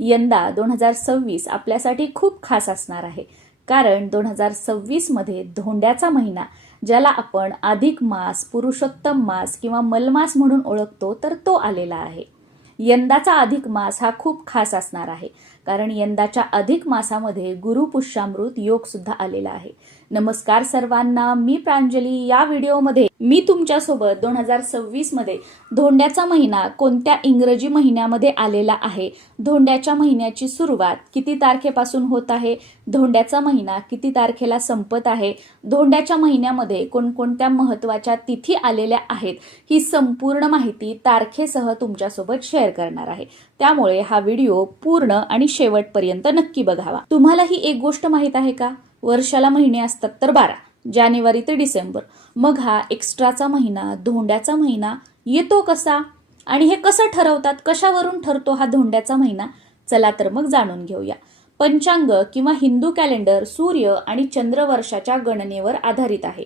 यंदा 2026 आपल्यासाठी खूप खास असणार आहे, कारण 2026 मध्ये धोंड्याचा महिना, ज्याला आपण अधिक मास, पुरुषोत्तम मास किंवा मलमास म्हणून ओळखतो, तर तो आलेला आहे. यंदाचा अधिक मास हा खूप खास असणार आहे, कारण यंदाच्या अधिक मासामध्ये गुरुपुष्यामृत योग सुद्धा आलेला आहे. नमस्कार सर्वांना, मी प्रांजली. या व्हिडिओमध्ये मी तुमच्यासोबत 2026 मध्ये धोंड्याचा महिना कोणत्या इंग्रजी महिन्यामध्ये आलेला आहे, धोंड्याच्या महिन्याची सुरुवात किती तारखेपासून होत आहे, धोंड्याचा महिना किती तारखेला संपत आहे, धोंड्याच्या महिन्यामध्ये कोणकोणत्या महत्त्वाच्या तिथी आलेल्या आहेत, ही संपूर्ण माहिती तारखेसह तुमच्यासोबत शेअर करणार आहे. त्यामुळे हा व्हिडिओ पूर्ण आणि शेवटपर्यंत नक्की बघावा. तुम्हाला ही एक गोष्ट माहित आहे का? वर्षाला महिने असतात तर 12, जानेवारी ते डिसेंबर. मग हा एक्स्ट्राचा महिना, धोंड्याचा महिना येतो कसा आणि हे कसं ठरवतात, कशावरून ठरतो हा धोंड्याचा महिना? चला तर मग जाणून घेऊया. पंचांग किंवा हिंदू कॅलेंडर सूर्य आणि चंद्रवर्षाच्या गणनेवर आधारित आहे.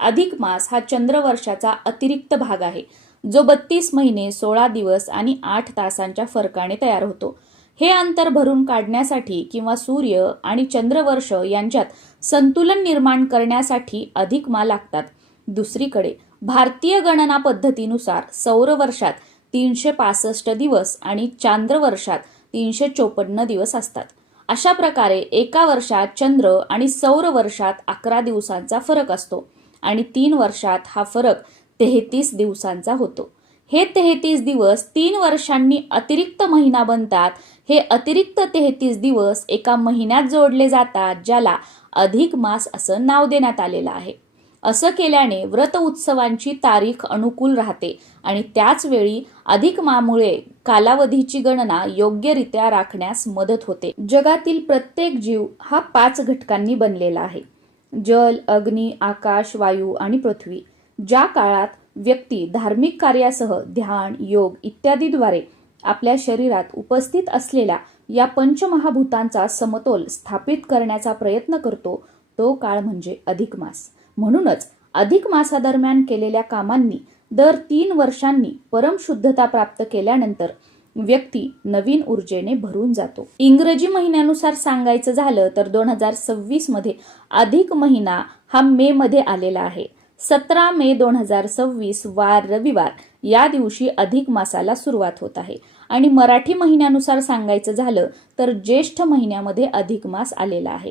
अधिक मास हा चंद्रवर्षाचा अतिरिक्त भाग आहे, जो 32 महिने 16 दिवस आणि 8 तासांच्या फरकाने तयार होतो. हे अंतर भरून काढण्यासाठी किंवा सूर्य आणि चंद्रवर्ष यांच्यात संतुलन निर्माण करण्यासाठी अधिक मास लागतात. दुसरीकडे भारतीय गणना पद्धतीनुसार सौर वर्षात 365 दिवस आणि चांद्र वर्षात 354 दिवस असतात. अशा प्रकारे एका वर्षात चंद्र आणि सौर वर्षात 11 दिवसांचा फरक असतो आणि 3 वर्षात हा फरक 33 दिवसांचा होतो. हे 33 दिवस 3 वर्षांनी अतिरिक्त महिना बनतात. हे अतिरिक्त 33 दिवस एका महिन्यात जोडले जातात, ज्याला अधिक मास असं नाव देण्यात आलेलं आहे. असं केल्याने व्रत उत्सवांची तारीख अनुकूल राहते आणि त्याच वेळी अधिक मामुळे कालावधीची गणना योग्यरित्या राखण्यास मदत होते. जगातील प्रत्येक जीव हा 5 घटकांनी बनलेला आहे: जल, अग्नी, आकाश, वायू आणि पृथ्वी. ज्या काळात व्यक्ती धार्मिक कार्यासह ध्यान, योग इत्यादीद्वारे आपल्या शरीरात उपस्थित असलेल्या या पंचमहाभूतांचा समतोल स्थापित करण्याचा प्रयत्न करतो, तो काळ म्हणजे अधिक मास. म्हणूनच अधिक मासादरम्यान केलेल्या कामांनी दर 3 वर्षांनी परमशुद्धता प्राप्त केल्यानंतर व्यक्ती नवीन ऊर्जेने भरून जातो. इंग्रजी महिन्यानुसार सांगायचं झालं तर 2026 मध्ये अधिक महिना हा मे मध्ये आलेला आहे. 17 मे 2026 वार रविवार या दिवशी अधिक मासाला सुरुवात होत आहे. आणि मराठी महिन्यानुसार सांगायचं झालं तर ज्येष्ठ महिन्यामध्ये अधिक मास आलेला आहे.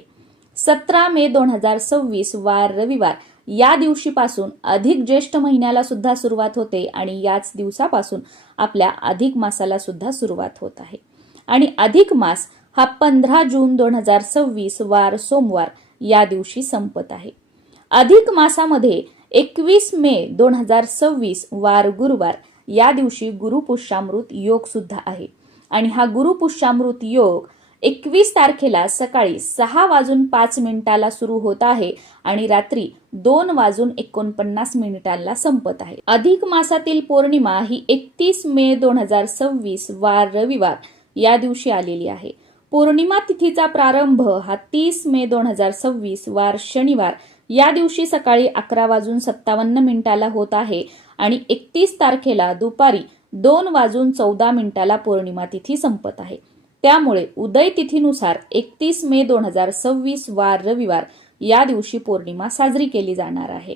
17 मे 2026 वार रविवार या दिवशीपासून अधिक ज्येष्ठ महिन्याला सुद्धा सुरुवात होते आणि याच दिवसापासून आपल्या अधिक मासाला सुद्धा सुरुवात होत आहे. आणि अधिक मास हा 15 जून 2026 वार सोमवार या दिवशी संपत आहे. अधिक मासामध्ये 21 मे 2026 वार गुरुवार या दिवशी गुरुपुष्यामृत योग सुद्धा आहे. आणि हा गुरुपुष्यामृत योग 21 तारखेला सकाळी 6:05 सुरू होत आहे आणि रात्री 2:49 संपत आहे. अधिक मासातील पौर्णिमा ही 31 मे 2026 वार रविवार या दिवशी आलेली आहे. पौर्णिमा तिथीचा प्रारंभ हा 30 मे 2026 वार शनिवार या दिवशी सकाळी 11:57 होत आहे आणि 31 तारखेला दुपारी 2:14 पौर्णिमा तिथी संपत आहे. त्यामुळे उदय तिथीनुसार 31 मे 2026 वार रविवार या दिवशी पौर्णिमा साजरी केली जाणार आहे.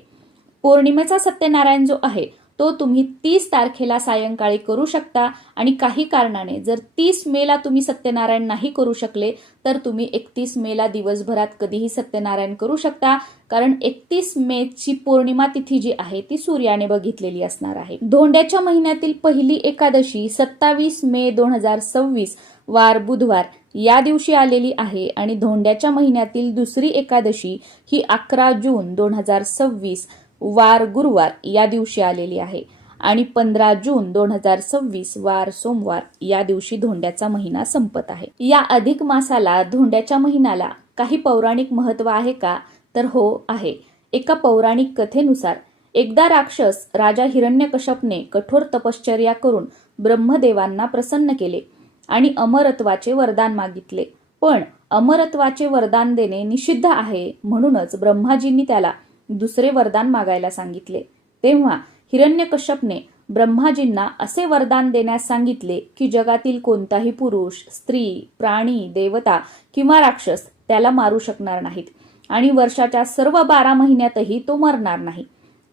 पौर्णिमेचा सत्यनारायण जो आहे तो तुम्ही 30 तारखेला सायंकाळी करू शकता आणि काही कारणाने जर 30 मेला तुम्ही सत्यनारायण नाही करू शकले तर तुम्ही 31 मेला दिवसभरात कधीही सत्यनारायण करू शकता, कारण 31 मेची पौर्णिमा तिथी जी आहे ती सूर्याने बघितलेली असणार आहे. धोंड्याच्या महिन्यातील पहिली एकादशी 27 मे 2026 वार बुधवार या दिवशी आलेली आहे आणि धोंड्याच्या महिन्यातील दुसरी एकादशी ही 11 जून 2026 वार गुरुवार या दिवशी आलेली आहे आणि 15 जून 2026 वार सोमवार या दिवशी धोंड्याचा महिना संपत आहे. या अधिक मासाला, धोंड्याच्या महिन्याला काही पौराणिक महत्व आहे का? तर हो आहे. एका पौराणिक कथेनुसार एकदा राक्षस राजा हिरण्यकश्यपने कठोर तपश्चर्या करून ब्रह्मदेवांना प्रसन्न केले आणि अमरत्वाचे वरदान मागितले. पण अमरत्वाचे वरदान देणे निषिद्ध आहे, म्हणूनच ब्रह्माजींनी त्याला दुसरे वरदान मागायला सांगितले. तेव्हा हिरण्यकश्यपने ब्रह्माजींना असे वरदान देण्यास सांगितले की जगातील कोणताही पुरुष, स्त्री, प्राणी, देवता किंवा राक्षस त्याला मारू शकणार नाहीत आणि वर्षाच्या सर्व 12 महिन्यातही तो मरणार नाही.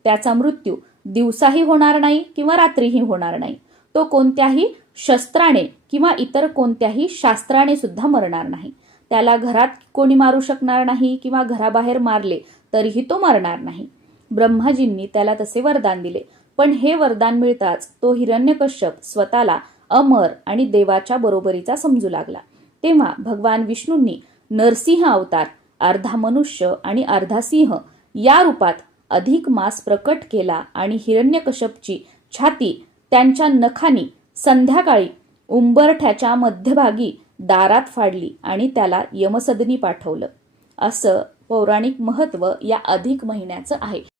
त्याचा मृत्यू दिवसाही होणार नाही किंवा रात्रीही होणार नाही. तो कोणत्याही शस्त्राने किंवा इतर कोणत्याही शास्त्राने सुद्धा मरणार नाही. त्याला घरात कोणी मारू शकणार नाही किंवा घराबाहेर मारले तरीही तो मरणार नाही. ब्रह्माजींनी त्याला तसे वरदान दिले. पण हे वरदान मिळताच तो हिरण्यकश्यप स्वतःला अमर आणि देवाच्या बरोबरीचा समजू लागला. तेव्हा भगवान विष्णूंनी नरसिंह अवतार, अर्धा मनुष्य आणि अर्धा सिंह या रूपात अधिक मास प्रकट केला आणि हिरण्यकश्यपची छाती त्यांच्या नखांनी संध्याकाळी उंबरठ्याच्या मध्यभागी दारात फाडली आणि त्याला यमसदनी पाठवलं. असं पौराणिक महत्त्व या अधिक महिन्याचं आहे.